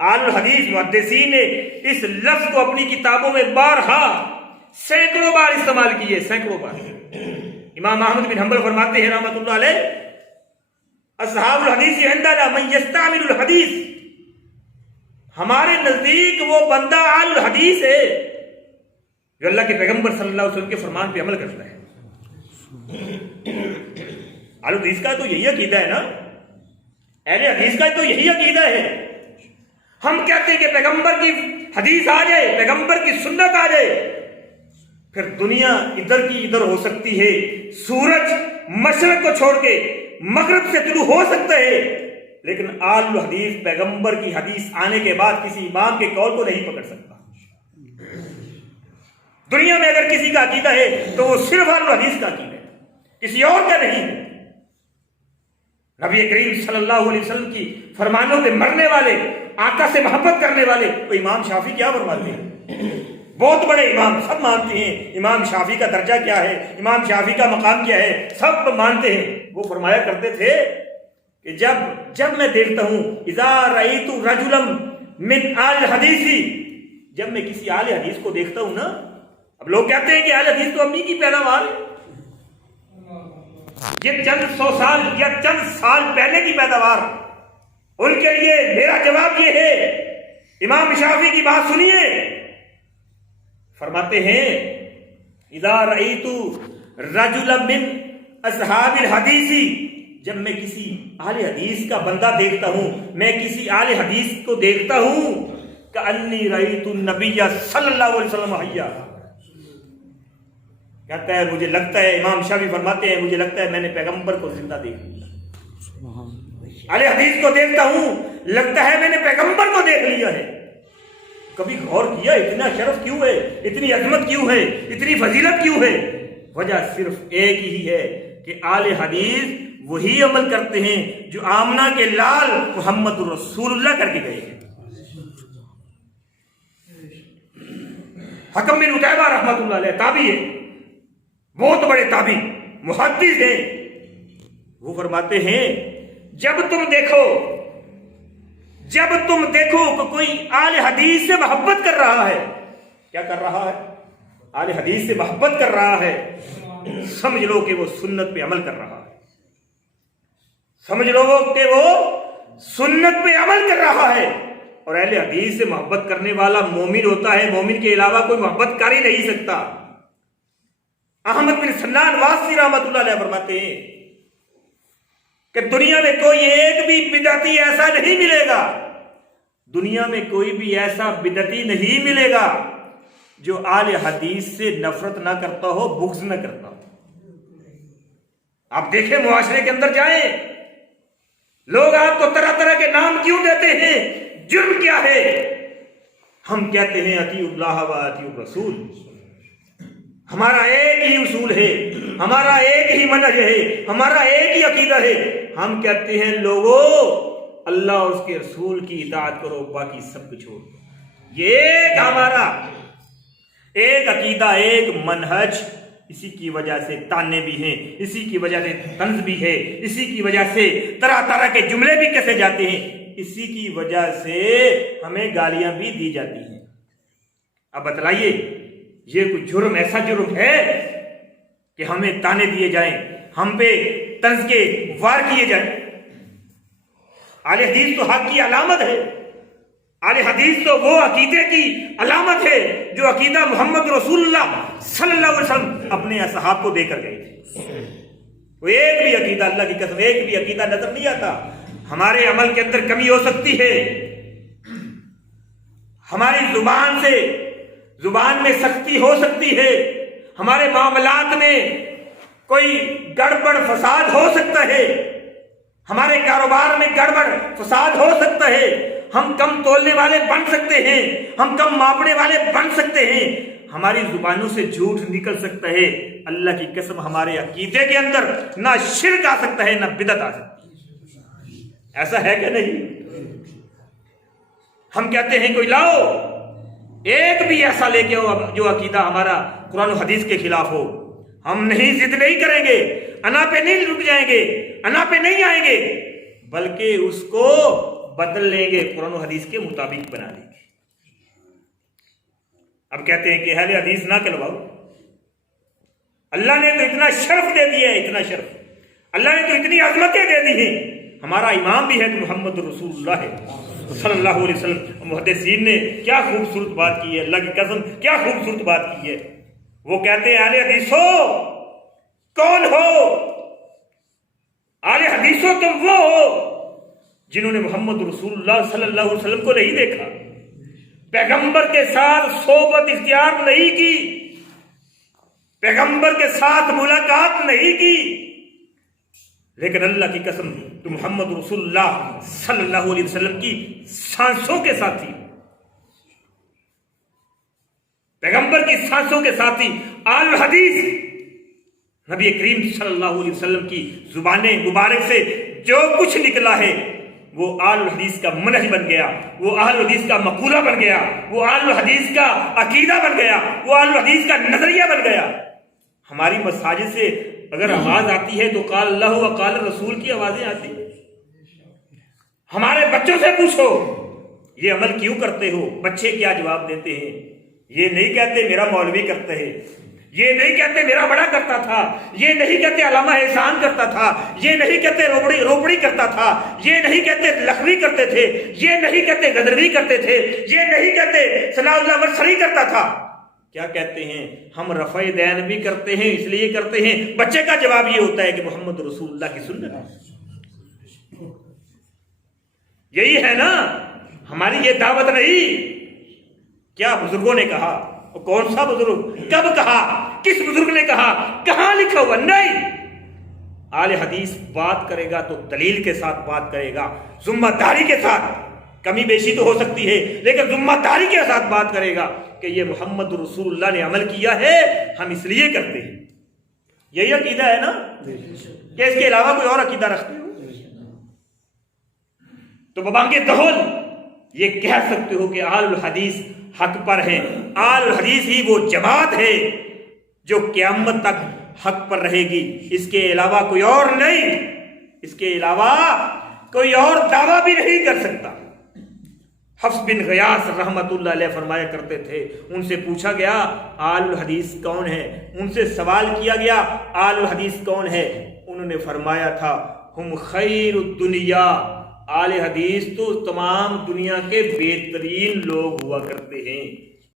آل الحدیث محدثین نے اس لفظ کو اپنی کتابوں میں بارہا سینکڑوں بار استعمال کیے، سینکڑوں بار۔ امام احمد بن حنبل فرماتے ہیں رحمۃ اللہ علیہ، اصحاب الحدیث عندنا من یستعمل الحدیث، ہمارے نزدیک وہ بندہ آل الحدیث ہے جو اللہ کے پیغمبر صلی اللہ علیہ وسلم کے فرمان پہ عمل کرتا ہے۔ آل الحدیث کا تو یہی عقیدہ ہے نا، اہل حدیث کا تو یہی عقیدہ ہے۔ ہم کہتے ہیں کہ پیغمبر کی حدیث آ جائے، پیغمبر کی سنت آ جائے، پھر دنیا ادھر کی ادھر ہو سکتی ہے، سورج مشرق کو چھوڑ کے مغرب سے طلوع ہو سکتا ہے، لیکن آل الحدیث پیغمبر کی حدیث آنے کے بعد کسی امام کے قول کو نہیں پکڑ سکتا۔ دنیا میں اگر کسی کا عقیدہ ہے تو وہ صرف آل الحدیث کا عقیدہ ہے، کسی اور کا نہیں۔ نبی کریم صلی اللہ علیہ وسلم کی فرمانوں پہ مرنے والے، آقا سے محبت کرنے والے، تو امام شافعی کیا فرماتے ہیں؟ بہت بڑے امام، سب مانتے ہیں امام شافعی کا درجہ کیا ہے، امام شافعی کا مقام کیا ہے، سب مانتے ہیں۔ وہ فرمایا کرتے تھے کہ جب میں دیکھتا ہوں اذا رأیت رجلا من آل الحدیث، جب میں کسی آل حدیث کو دیکھتا ہوں نا، اب لوگ کہتے ہیں کہ آل حدیث تو امی کی پیداوار ہے، یہ چند سو سال یا چند سال پہلے کی پیداوار، ان کے لیے میرا جواب یہ ہے، امام شافعی کی بات سنیے، فرماتے ہیں اذا رأیت رجلا من اصحاب الحدیث، جب میں کسی اہل حدیث کا بندہ دیکھتا ہوں، میں کسی اہل حدیث کو دیکھتا ہوں، کأنی رأیت النبی صلی اللہ علیہ وسلم حیا، کہتا ہے مجھے لگتا ہے، امام شافعی فرماتے ہیں مجھے لگتا ہے میں نے پیغمبر کو زندہ دیکھ لیا، اہل حدیث کو دیکھتا ہوں لگتا ہے میں نے پیغمبر کو دیکھ لیا ہے۔ کبھی غور کیا اتنا شرف کیوں ہے، اتنی عظمت کیوں ہے، اتنی فضیلت کیوں ہے؟ وجہ صرف ایک ہی ہے کہ آل حدیث وہی عمل کرتے ہیں جو آمنہ کے لال محمد رسول اللہ کر کے گئے ہیں۔ حکم بن عتیبہ رحمۃ اللہ علیہ تابعی ہے، بہت بڑے تابعی محدث ہیں، وہ فرماتے ہیں جب تم دیکھو کہ کوئی آل حدیث سے محبت کر رہا ہے، کیا کر رہا ہے؟ آل حدیث سے محبت کر رہا ہے، سمجھ لو کہ وہ سنت پہ عمل کر رہا ہے، سمجھ لو کہ وہ سنت پہ عمل کر رہا ہے۔ اور اہل حدیث سے محبت کرنے والا مومن ہوتا ہے، مومن کے علاوہ کوئی محبت کر ہی نہیں سکتا۔ احمد بن سنان واسطی رحمۃ اللہ علیہ فرماتے ہیں کہ دنیا میں کوئی ایک بھی بدعتی ایسا نہیں ملے گا، دنیا میں کوئی بھی ایسا بدعتی نہیں ملے گا جو آل حدیث سے نفرت نہ کرتا ہو، بغض نہ کرتا ہو۔ آپ دیکھیں معاشرے کے اندر جائیں، لوگ آپ کو طرح طرح کے نام کیوں دیتے ہیں، جرم کیا ہے؟ ہم کہتے ہیں اطیعوا اللہ و اطیعوا الرسول، ہمارا ایک ہی اصول ہے، ہمارا ایک ہی منہج ہے، ہمارا ایک ہی عقیدہ ہے۔ ہم کہتے ہیں لوگوں اللہ اور اس کے رسول کی اطاعت کرو، باقی سب کچھ چھوڑ دو۔ یہ ایک ہمارا ایک عقیدہ، ایک منہج، اسی کی وجہ سے تانے بھی ہیں، اسی کی وجہ سے طنز بھی ہے، اسی کی وجہ سے طرح طرح کے جملے بھی کسے جاتے ہیں، اسی کی وجہ سے ہمیں گالیاں بھی دی جاتی ہیں۔ اب بتلائیے یہ کوئی جرم، ایسا جرم ہے کہ ہمیں تانے دیے جائیں، ہم پہ طنز کے وار کیے جائیں؟ اہل حدیث تو حق کی علامت ہے، اہل حدیث تو وہ عقیدے کی علامت ہے جو عقیدہ محمد رسول اللہ صلی اللہ علیہ وسلم اپنے اصحاب کو دے کر گئے تھے۔ وہ ایک بھی عقیدہ، اللہ کی قسم ایک بھی عقیدہ نظر نہیں آتا۔ ہمارے عمل کے اندر کمی ہو سکتی ہے، ہماری زبان میں سختی ہو سکتی ہے، ہمارے معاملات میں کوئی گڑبڑ فساد ہو سکتا ہے، ہمارے کاروبار میں گڑبڑ فساد ہو سکتا ہے، ہم کم تولنے والے بن سکتے ہیں، ہم کم ماپنے والے بن سکتے ہیں، ہماری زبانوں سے جھوٹ نکل سکتا ہے۔ اللہ کی قسم ہمارے عقیدے کے اندر نہ شرک آ سکتا ہے، نہ بدعت آ سکتی ہے۔ ایسا ہے کہ نہیں؟ ہم کہتے ہیں کوئی لاؤ ایک بھی ایسا لے کے ہو جو عقیدہ ہمارا قرآن و حدیث کے خلاف ہو، ہم نہیں ضد نہیں کریں گے، انا پہ نہیں رک جائیں گے، انا پہ نہیں آئیں گے، بلکہ اس کو بدل لیں گے، قرآن و حدیث کے مطابق بنا لیں گے۔ اب کہتے ہیں کہ اہل حدیث نہ کہلواؤ، اللہ نے تو اتنا شرف دے دیا ہے، اتنا شرف، اللہ نے تو اتنی عظمتیں دے دی ہیں، ہمارا امام بھی ہے تو محمد رسول اللہ ہے صلی اللہ علیہ وسلم۔ محدثین نے کیا خوبصورت بات کی ہے، اللہ کی قسم کیا خوبصورت بات کی ہے۔ وہ کہتے ہیں اہل حدیث ہو کون ہو؟ اہل حدیث ہو تم وہ ہو جنہوں نے محمد رسول اللہ صلی اللہ علیہ وسلم کو نہیں دیکھا، پیغمبر کے ساتھ صحبت اختیار نہیں کی، پیغمبر کے ساتھ ملاقات نہیں کی، لیکن اللہ کی قسم تو محمد رسول اللہ صلی اللہ علیہ وسلم کی سانسوں کے ساتھی، پیغمبر کی سانسوں کے ساتھی آل الحدیث، نبی کریم صلی اللہ علیہ وسلم کی زبان مبارک سے جو کچھ نکلا ہے وہ آل الحدیث کا منہج بن گیا، وہ آل الحدیث کا مقولہ بن گیا، وہ آل الحدیث کا عقیدہ بن گیا، وہ آل الحدیث کا نظریہ بن گیا۔ ہماری مساجد سے اگر آواز آتی ہے تو قال اللہ و قال رسول کی آوازیں آتی ہیں۔ ہمارے بچوں سے پوچھو یہ عمل کیوں کرتے ہو، بچے کیا جواب دیتے ہیں؟ یہ نہیں کہتے میرا مولوی کرتے ہیں، یہ نہیں کہتے میرا بڑا کرتا تھا، یہ نہیں کہتے علامہ احسان کرتا تھا، یہ نہیں کہتے روپڑی کرتا تھا، یہ نہیں کہتے لکھوی کرتے تھے، یہ نہیں کہتے غدروی کرتے تھے، یہ نہیں کہتے ثناء اللہ مرسلی کرتا تھا۔ کیا کہتے ہیں؟ ہم رفع دین بھی کرتے ہیں، اس لیے کرتے ہیں۔ بچے کا جواب یہ ہوتا ہے کہ محمد رسول اللہ کی سنت ہے۔ یہی ہے نا ہماری یہ دعوت نہیں۔ کیا بزرگوں نے کہا؟ کون سا بزرگ؟ کب کہا؟ کس بزرگ نے کہا؟ کہاں لکھا ہوا؟ نہیں، آل حدیث بات کرے گا تو دلیل کے ساتھ بات کرے گا، ذمہ داری کے ساتھ، کمی بیشی تو ہو سکتی ہے لیکن ذمہ داری کے ساتھ بات کرے گا کہ یہ محمد رسول اللہ نے عمل کیا ہے، ہم اس لیے کرتے ہیں۔ یہی عقیدہ ہے نا کہ اس کے علاوہ کوئی اور عقیدہ رکھتے ہو تو ببانگے دہل یہ کہہ سکتے ہو کہ آل الحدیث حق پر ہیں۔ آل الحدیث ہی وہ جماعت ہے جو قیامت تک حق پر رہے گی، اس کے علاوہ کوئی اور نہیں، اس کے علاوہ کوئی اور دعویٰ بھی نہیں کر سکتا۔ حفص بن غیاث رحمت اللہ علیہ فرمایا کرتے تھے، ان سے پوچھا گیا آل الحدیث کون ہے، ان سے سوال کیا گیا آل الحدیث کون ہے، انہوں نے فرمایا تھا ہم خیر الدنیا، آل حدیث تو تمام دنیا کے بہترین لوگ ہوا کرتے ہیں۔